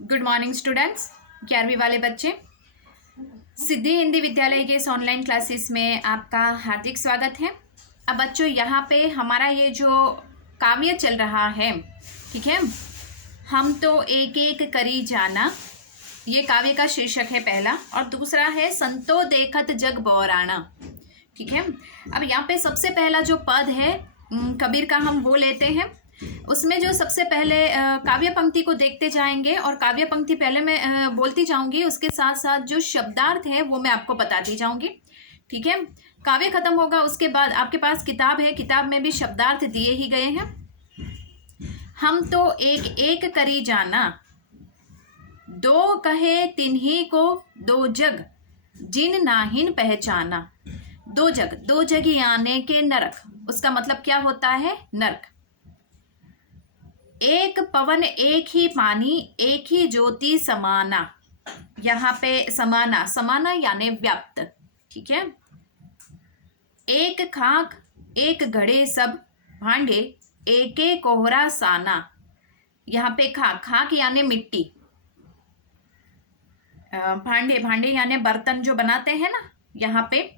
Good morning students. 11वीं वाले बच्चे, सिद्धि हिंदी विद्यालय के इस ऑनलाइन क्लासेस में आपका हार्दिक स्वागत है। अब बच्चों, यहाँ पे हमारा ये जो काव्य चल रहा है, ठीक है, हम तो एक एक करी जाना, ये काव्य का शीर्षक है पहला, और दूसरा है संतो देखत जग बौराना। ठीक है। अब यहाँ पे सबसे पहला जो पद है कबीर का, हम वो लेते हैं। उसमें जो सबसे पहले काव्य पंक्ति को देखते जाएंगे, और काव्य पंक्ति पहले मैं बोलती जाऊंगी, उसके साथ साथ जो शब्दार्थ है वो मैं आपको बताती जाऊंगी। ठीक है। काव्य खत्म होगा, उसके बाद आपके पास किताब है, किताब में भी शब्दार्थ दिए ही गए हैं। हम तो एक एक करी जाना, दो कहे तिन्ही को दो जग, जिन नाहिन पहचाना। दो जग, दो जग यानी के नरक, उसका मतलब क्या होता है? नरक। एक पवन एक ही पानी, एक ही ज्योति समाना। यहाँ पे समाना, समाना यानी व्याप्त। ठीक है। एक खाक एक घड़े सब भांडे, एक कोहरा साना। यहाँ पे खाक, खाक यानी मिट्टी, भांडे, भांडे यानी बर्तन जो बनाते हैं ना, यहाँ पे।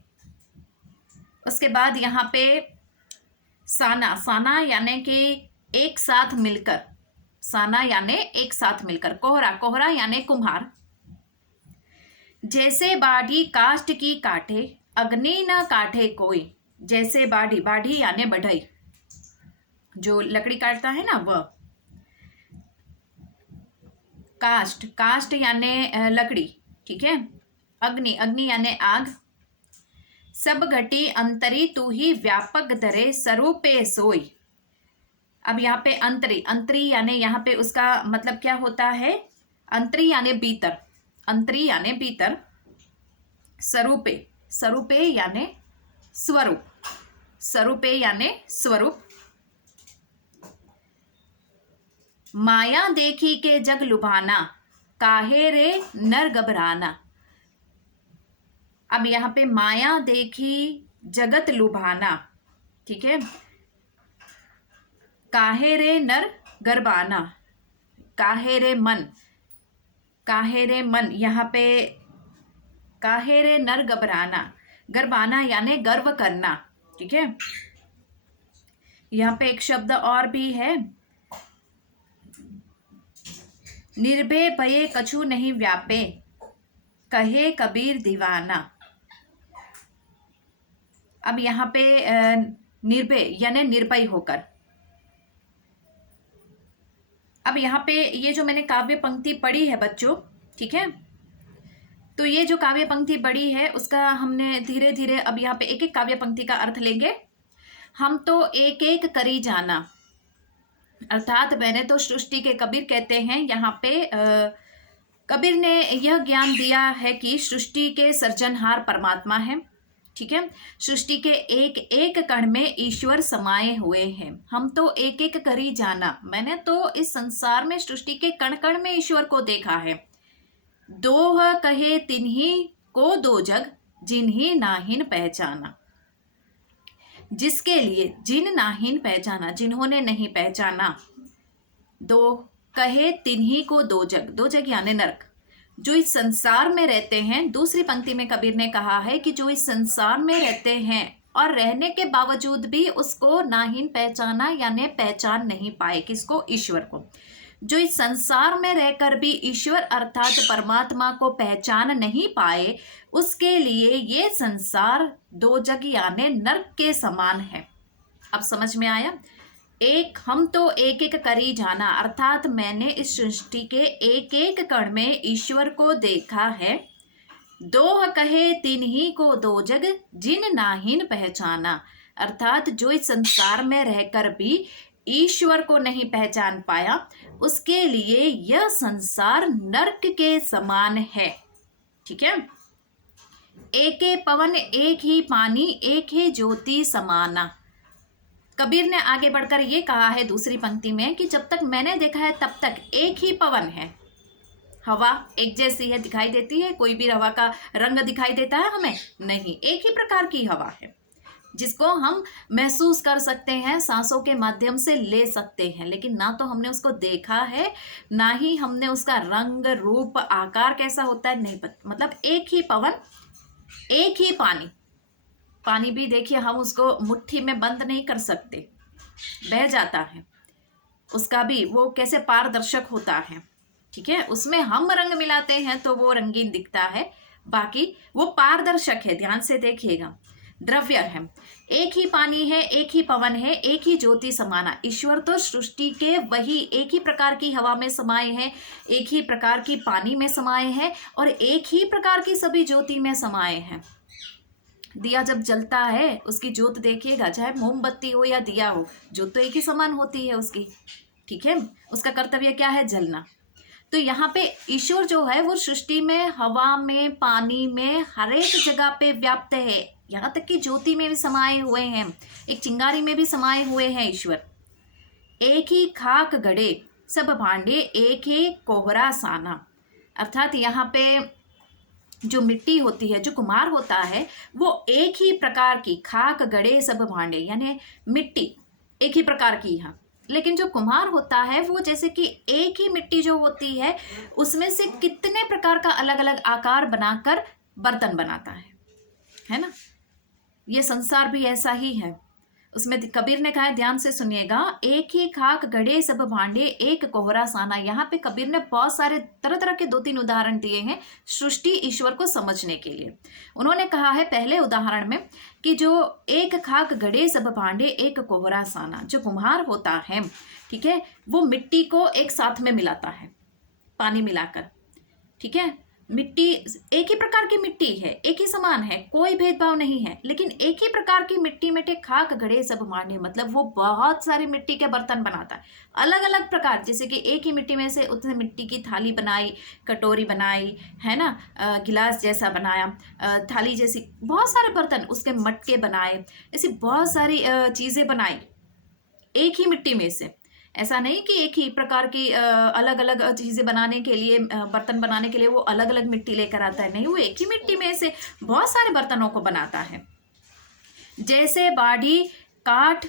उसके बाद यहाँ पे साना, साना यानी कि एक साथ मिलकर, साना यानी एक साथ मिलकर। कोहरा, कोहरा यानी कुम्हार। जैसे बाढ़ी काष्ठ की काटे, अग्नि न काटे कोई। जैसे बाढ़ी, बाढ़ी यानी बढ़ई, जो लकड़ी काटता है ना वह। काष्ठ, काष्ठ यानी लकड़ी। ठीक है। अग्नि, अग्नि यानी आग। सब घटी अंतरी तू ही व्यापक धरे, स्वरूपे सोई। अब यहाँ पे अंतरी, अंतरी यानी यहाँ पे उसका मतलब क्या होता है? अंतरी यानी भीतर, अंतरी यानी भीतर। स्वरूपे, स्वरूपे यानी स्वरूप, स्वरूपे यानी स्वरूप। माया देखी के जग लुभाना, काहे रे नर घबराना। अब यहाँ पे माया देखी जगत लुभाना, ठीक है। काहे रे नर गरबाना, काहे रे मन, काहे रे मन, यहाँ पे काहे रे नर घबराना, गरबाना यानी गर्व करना। ठीक है। यहाँ पे एक शब्द और भी है, निर्भय भये कछु नहीं व्यापे, कहे कबीर दीवाना। अब यहाँ पे निर्भय यानी निर्भय होकर। अब यहाँ पे ये जो मैंने काव्य पंक्ति पढ़ी है बच्चों, ठीक है, तो ये जो काव्य पंक्ति पढ़ी है उसका हमने धीरे धीरे अब यहाँ पे एक एक काव्य पंक्ति का अर्थ लेंगे। हम तो एक एक करी जाना, अर्थात मैंने तो सृष्टि के, कबीर कहते हैं यहाँ पे कबीर ने यह ज्ञान दिया है कि सृष्टि के सृजनहार परमात्मा है। ठीक है। सृष्टि के एक एक कण में ईश्वर समाये हुए हैं। हम तो एक एक करी जाना, मैंने तो इस संसार में सृष्टि के कण कण में ईश्वर को देखा है। दोह कहे तिन्ही को दो जग, जिन्ही नाहिन पहचाना। जिसके लिए, जिन नाहिन पहचाना, जिन्होंने नहीं पहचाना। दो कहे तिन्ही को दो जग, दो जग यानी नरक, जो इस संसार में रहते हैं। दूसरी पंक्ति में कबीर ने कहा है कि जो इस संसार में रहते हैं और रहने के बावजूद भी उसको नाहीन पहचाना यानी पहचान नहीं पाए। किसको? ईश्वर को। जो इस संसार में रहकर भी ईश्वर अर्थात परमात्मा को पहचान नहीं पाए, उसके लिए ये संसार दो जग यानी नरक के समान है। अब समझ में आया? एक, हम तो एक एक करी जाना, अर्थात मैंने इस सृष्टि के एक एक कण में ईश्वर को देखा है। दोह कहे तिन्ही को दो जग, जिन नाहिन पहचाना, अर्थात जो इस संसार में रहकर भी ईश्वर को नहीं पहचान पाया, उसके लिए यह संसार नरक के समान है। ठीक है। एक पवन एक ही पानी, एक ही ज्योति समाना। कबीर ने आगे बढ़कर ये कहा है दूसरी पंक्ति में कि जब तक मैंने देखा है तब तक एक ही पवन है। हवा एक जैसी है, दिखाई देती है? कोई भी हवा का रंग दिखाई देता है हमें? नहीं, एक ही प्रकार की हवा है। जिसको हम महसूस कर सकते हैं, सांसों के माध्यम से ले सकते हैं, लेकिन ना तो हमने उसको देखा है, ना ही हमने उसका रंग रूप आकार कैसा होता है नहीं पता। मतलब एक ही पवन, एक ही पानी। पानी भी देखिए हम उसको मुट्ठी में बंद नहीं कर सकते, बह जाता है। उसका भी वो कैसे पारदर्शक होता है, ठीक है। उसमें हम रंग मिलाते हैं तो वो रंगीन दिखता है, बाकी वो पारदर्शक है। ध्यान से देखिएगा, द्रव्य है, एक ही पानी है, एक ही पवन है, एक ही ज्योति समाना। ईश्वर तो सृष्टि के वही एक ही प्रकार की हवा में समाये हैं, एक ही प्रकार की पानी में समाये हैं, और एक ही प्रकार की सभी ज्योति में समाये हैं। दिया जब जलता है, उसकी ज्योत देखिएगा, चाहे मोमबत्ती हो या दिया हो, ज्योत तो एक ही समान होती है उसकी, ठीक है। उसका कर्तव्य क्या है? जलना। तो यहाँ पे ईश्वर जो है वो सृष्टि में, हवा में, पानी में, हर एक जगह पे व्याप्त है। यहाँ तक कि ज्योति में भी समाये हुए हैं, एक चिंगारी में भी समाये हुए हैं ईश्वर। एक ही खाक गड़े सब भांडे, एक ही कोहरा साना। अर्थात यहाँ पे जो मिट्टी होती है, जो कुम्हार होता है, वो एक ही प्रकार की, खाक गड़े सब भांडे, यानी मिट्टी एक ही प्रकार की यहाँ, लेकिन जो कुम्हार होता है वो जैसे कि एक ही मिट्टी जो होती है उसमें से कितने प्रकार का अलग अलग आकार बनाकर बर्तन बनाता है ना। ये संसार भी ऐसा ही है। उसमें कबीर ने कहा है, ध्यान से सुनिएगा, एक ही खाक गड़े सब भांडे, एक कोहरा साना। यहाँ पे कबीर ने बहुत सारे तरह तरह के 2-3 उदाहरण दिए हैं सृष्टि ईश्वर को समझने के लिए। उन्होंने कहा है पहले उदाहरण में कि जो एक खाक गड़े सब भांडे, एक कोहरा साना, जो कुम्हार होता है, ठीक है, वो मिट्टी को एक साथ में मिलाता है पानी मिलाकर, ठीक है। मिट्टी एक ही प्रकार की मिट्टी है, एक ही समान है, कोई भेदभाव नहीं है, लेकिन एक ही प्रकार की मिट्टी में खाक गड़े सब भांडे, मतलब वो बहुत सारी मिट्टी के बर्तन बनाता है, अलग अलग प्रकार। जैसे कि एक ही मिट्टी में से उसने मिट्टी की थाली बनाई, कटोरी बनाई, है ना, गिलास जैसा बनाया, थाली जैसी बहुत सारे बर्तन, उसके मटके बनाए, ऐसी बहुत सारी चीज़ें बनाई एक ही मिट्टी में से। ऐसा नहीं कि एक ही प्रकार की अलग अलग चीज़ें बनाने के लिए, बर्तन बनाने के लिए वो अलग अलग मिट्टी लेकर आता है, नहीं, वो एक ही मिट्टी में से बहुत सारे बर्तनों को बनाता है। जैसे बाढ़ी काठ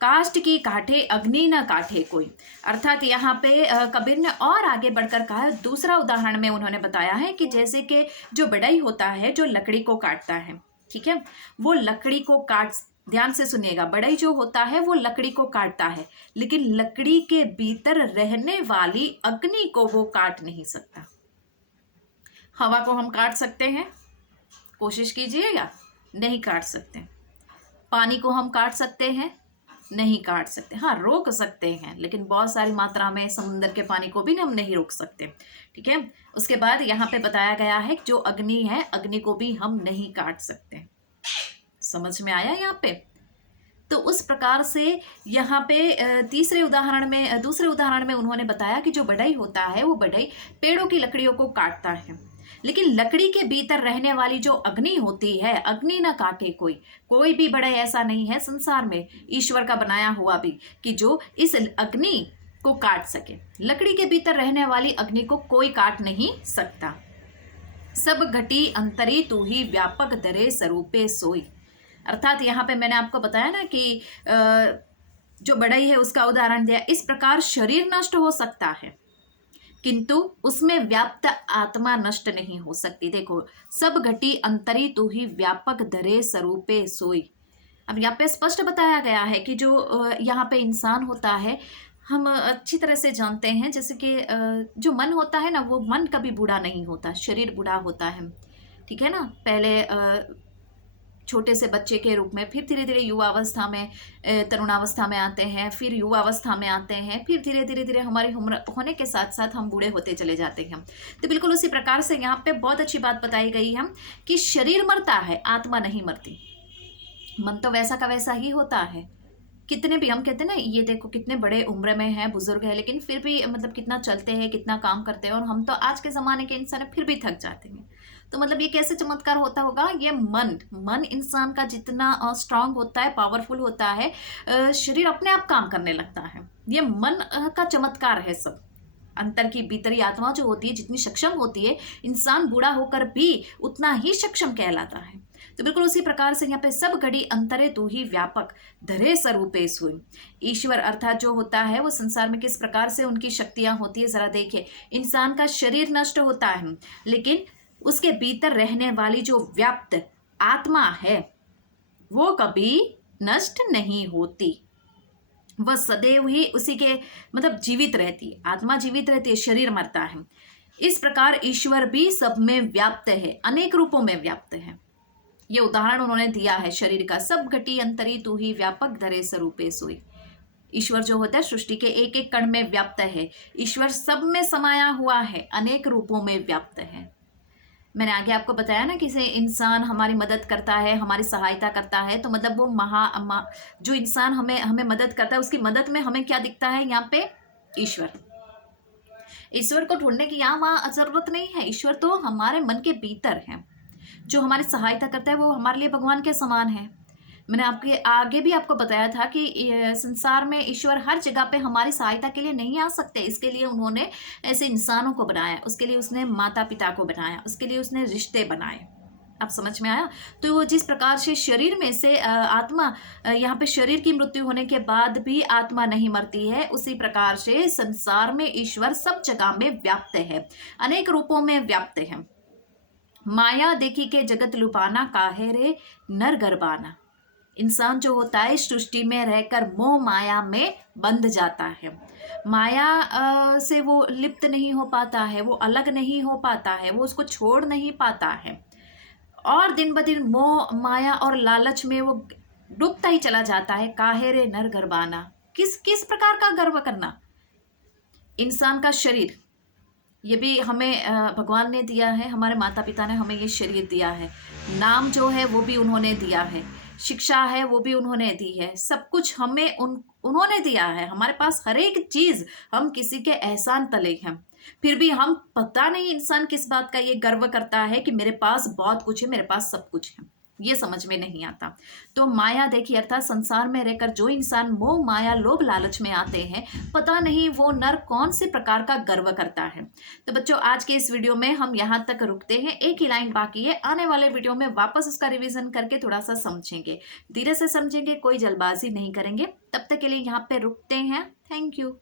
काष्ठ की काठे, अग्नि न काठे कोई। अर्थात यहाँ पे कबीर ने और आगे बढ़कर कहा, दूसरा उदाहरण में उन्होंने बताया है कि जैसे कि जो बढ़ई होता है, जो लकड़ी को काटता है, ठीक है, वो लकड़ी को काट, ध्यान से सुनिएगा, बढ़ई जो होता है वो लकड़ी को काटता है, लेकिन लकड़ी के भीतर रहने वाली अग्नि को वो काट नहीं सकता। हवा को हम काट सकते हैं? कोशिश कीजिएगा, नहीं काट सकते। पानी को हम काट सकते हैं? नहीं काट सकते। हाँ, रोक सकते हैं, लेकिन बहुत सारी मात्रा में समुद्र के पानी को भी हम नहीं रोक सकते, ठीक है। उसके बाद यहाँ पे बताया गया है कि जो अग्नि है, अग्नि को भी हम नहीं काट सकते। समझ में आया यहाँ पे? तो उस प्रकार से यहाँ पे दूसरे उदाहरण में उन्होंने बताया कि जो बढ़ई होता है, वो बढ़ई पेड़ों की लकड़ियों को काटता है, लेकिन लकड़ी के भीतर रहने वाली जो अग्नि होती है, अग्नि ना काटे कोई भी बढ़ई ऐसा नहीं है संसार में, ईश्वर का बनाया हुआ भी, कि जो इस अग्नि को काट सके। लकड़ी के भीतर रहने वाली अग्नि को कोई काट नहीं सकता। सब घटी अंतरी तू ही, व्यापक दरे स्वरूपे सोई। अर्थात यहाँ पे मैंने आपको बताया ना कि जो बढ़ई है उसका उदाहरण दिया। इस प्रकार शरीर नष्ट हो सकता है, किंतु उसमें व्याप्त आत्मा नष्ट नहीं हो सकती। देखो, सब घटी अंतरी तू ही, व्यापक धरे स्वरूपे सोई। अब यहाँ पे स्पष्ट बताया गया है कि जो यहाँ पे इंसान होता है, हम अच्छी तरह से जानते हैं, जैसे कि जो मन होता है ना, वो मन कभी बूढ़ा नहीं होता, शरीर बूढ़ा होता है, ठीक है ना। पहले छोटे से बच्चे के रूप में, फिर धीरे धीरे युवावस्था में, तरुणावस्था में आते हैं, फिर युवावस्था में आते हैं, फिर धीरे धीरे हमारी उम्र होने के साथ साथ हम बूढ़े होते चले जाते हैं। तो बिल्कुल उसी प्रकार से यहाँ पे बहुत अच्छी बात बताई गई है कि शरीर मरता है, आत्मा नहीं मरती। मन तो वैसा का वैसा ही होता है। कितने भी हम कहते हैं ना, ये देखो कितने बड़े उम्र में है, बुजुर्ग है, लेकिन फिर भी मतलब कितना चलते हैं, कितना काम करते हैं, और हम तो आज के ज़माने के इंसान फिर भी थक जाते हैं। तो मतलब ये कैसे चमत्कार होता होगा? ये मन इंसान का जितना स्ट्रांग होता है, पावरफुल होता है, शरीर अपने आप काम करने लगता है। ये मन का चमत्कार है सब, अंतर की भीतरी आत्मा जो होती है जितनी सक्षम होती है, इंसान बूढ़ा होकर भी उतना ही सक्षम कहलाता है। तो बिल्कुल उसी प्रकार से यहाँ पे सब घड़ी अंतरे तू ही व्यापक धरे स्वरूपेश हुई। ईश्वर अर्थात जो होता है वो संसार में किस प्रकार से उनकी शक्तियां होती है जरा देखिए। इंसान का शरीर नष्ट होता है, लेकिन उसके भीतर रहने वाली जो व्याप्त आत्मा है वो कभी नष्ट नहीं होती, वह सदैव ही उसी के मतलब जीवित रहती है। आत्मा जीवित रहती है, शरीर मरता है। इस प्रकार ईश्वर भी सब में व्याप्त है, अनेक रूपों में व्याप्त है। ये उदाहरण उन्होंने दिया है शरीर का। सब घटी अंतरी तू ही व्यापक धरे स्वरूपे सोई। ईश्वर जो होता है सृष्टि के एक एक कण में व्याप्त है। ईश्वर सब में समाया हुआ है, अनेक रूपों में व्याप्त है। मैंने आगे आपको बताया ना, किसी इंसान हमारी मदद करता है, हमारी सहायता करता है, तो मतलब वो जो इंसान हमें मदद करता है उसकी मदद में हमें क्या दिखता है यहाँ पे? ईश्वर। ईश्वर को ढूंढने की यहाँ वहाँ जरूरत नहीं है। ईश्वर तो हमारे मन के भीतर है। जो हमारी सहायता करता है वो हमारे लिए भगवान के समान है। मैंने आपके आगे भी आपको बताया था कि संसार में ईश्वर हर जगह पे हमारी सहायता के लिए नहीं आ सकते। इसके लिए उन्होंने ऐसे इंसानों को बनाया, उसके लिए उसने माता पिता को बनाया, उसके लिए उसने रिश्ते बनाए। अब समझ में आया? तो वो जिस प्रकार से शरीर में से आत्मा, यहाँ पे शरीर की मृत्यु होने के बाद भी आत्मा नहीं मरती है, उसी प्रकार से संसार में ईश्वर सब जगह में व्याप्त है, अनेक रूपों में व्याप्त है। माया देखी के जगत लुभाना, काहे रे नर गरबाना। इंसान जो होता है सृष्टि में रहकर मोह माया में बंध जाता है। माया से वो लिप्त नहीं हो पाता है, वो अलग नहीं हो पाता है, वो उसको छोड़ नहीं पाता है, और दिन ब दिन मोह माया और लालच में वो डूबता ही चला जाता है। काहे रे नर गरबाना। किस किस प्रकार का गर्व करना? इंसान का शरीर, ये भी हमें भगवान ने दिया है, हमारे माता पिता ने हमें ये शरीर दिया है। नाम जो है वो भी उन्होंने दिया है, शिक्षा है वो भी उन्होंने दी है, सब कुछ हमें उन्होंने दिया है। हमारे पास हर एक चीज, हम किसी के एहसान तले हैं। फिर भी हम, पता नहीं इंसान किस बात का ये गर्व करता है कि मेरे पास बहुत कुछ है, मेरे पास सब कुछ है। ये समझ में नहीं आता। तो माया देखिए, अर्थात संसार में रहकर जो इंसान मोह माया लोभ लालच में आते हैं, पता नहीं वो नर कौन से प्रकार का गर्व करता है। तो बच्चों आज के इस वीडियो में हम यहाँ तक रुकते हैं। एक ही लाइन बाकी है, आने वाले वीडियो में वापस उसका रिवीजन करके थोड़ा सा समझेंगे, धीरे से समझेंगे, कोई जल्दबाजी नहीं करेंगे। तब तक के लिए यहाँ पे रुकते हैं। Thank you.